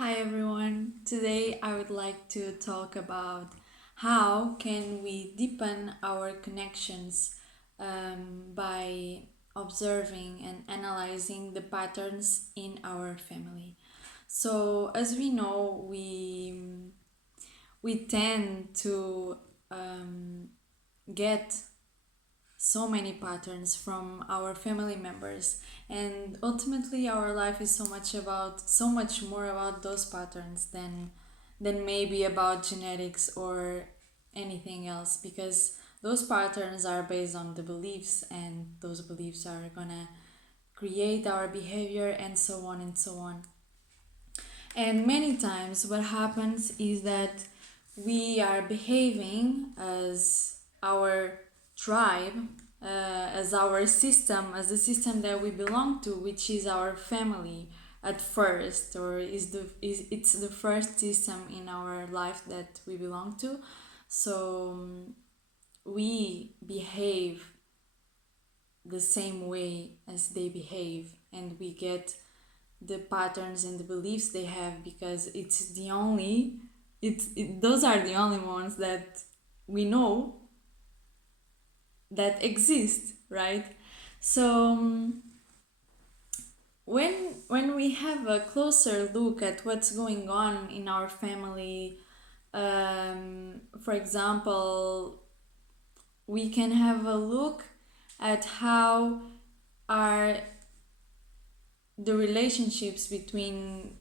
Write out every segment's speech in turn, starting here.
Hi everyone. Today I would like to talk about how can we deepen our connections by observing and analyzing the patterns in our family. So as we know, we tend to get so many patterns from our family members, and ultimately our life is so much more about those patterns than maybe about genetics or anything else, because those patterns are based on the beliefs, and those beliefs are gonna create our behavior, and so on and so on. And many times what happens is that we are behaving as our tribe, as our system, as the system that we belong to, which is our family at first, or it's the first system in our life that we belong to. So we behave the same way as they behave, and we get the patterns and the beliefs they have, because those are the only ones that we know that exist, right? So when we have a closer look at what's going on in our family, for example, we can have a look at how are the relationships between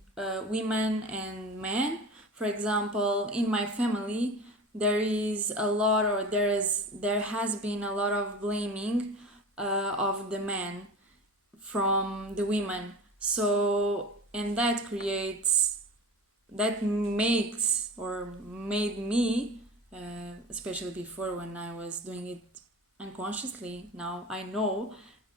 women and men. For example, in my family, there is a lot, or there has been a lot of blaming of the men from the women. So, and that makes or made me, especially before when I was doing it unconsciously. Now I know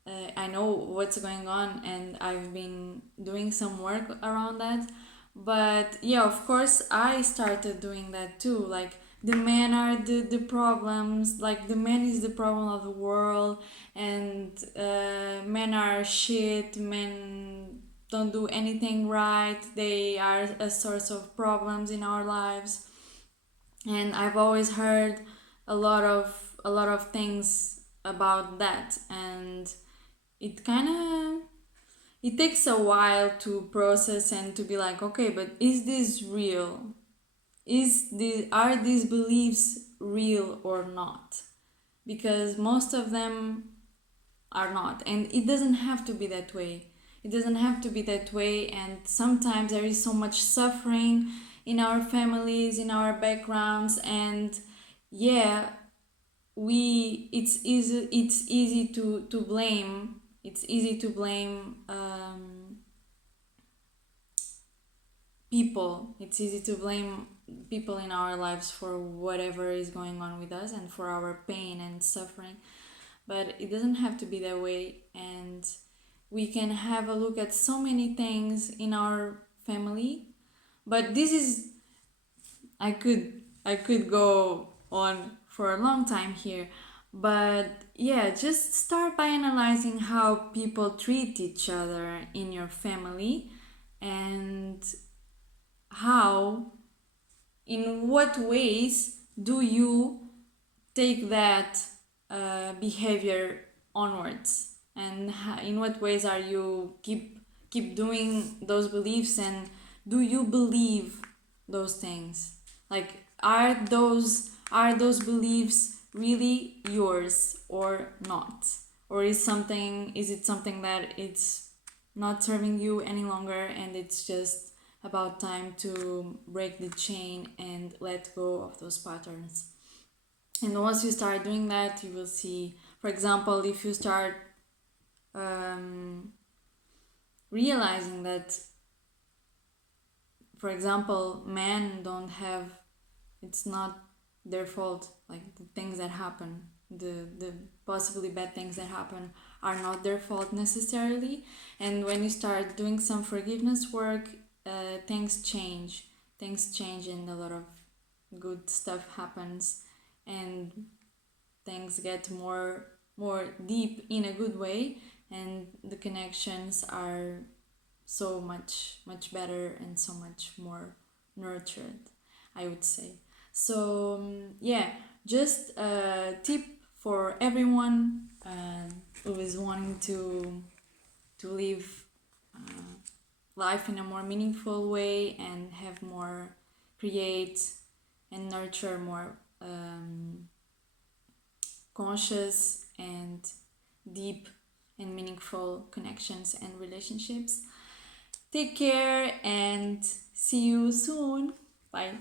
what's going on, and I've been doing some work around that. But yeah, of course, I started doing that too. Like, the men are the problems, like, the man is the problem of the world, and men are shit, men don't do anything right, they are a source of problems in our lives. And I've always heard a lot of things about that, and it kind of it takes a while to process and to be like, okay, but is this real? Are these beliefs real or not? Because most of them are not, and it doesn't have to be that way. It doesn't have to be that way, and sometimes there is so much suffering in our families, in our backgrounds, and yeah, it's easy to blame. It's easy to blame people. It's easy to blame people in our lives for whatever is going on with us and for our pain and suffering. But it doesn't have to be that way, and we can have a look at so many things in our family. But this is I could go on for a long time here. But yeah, just start by analyzing how people treat each other in your family, and how, in what ways do you take that behavior onwards, and in what ways are you keep doing those beliefs, and do you believe those things? Like, are those beliefs really yours or not? Or is it something that it's not serving you any longer, and it's just about time to break the chain and let go of those patterns? And once you start doing that, you will see, for example, if you start realizing that, for example, men don't have, it's not their fault, like, the things that happen, the possibly bad things that happen are not their fault necessarily. And when you start doing some forgiveness work, things change. And a lot of good stuff happens, and things get more deep in a good way, and the connections are so much better and so much more nurtured, I would say. So yeah, just a tip for everyone who is wanting to live life in a more meaningful way and have more, create and nurture more conscious and deep and meaningful connections and relationships. Take care and see you soon. Bye.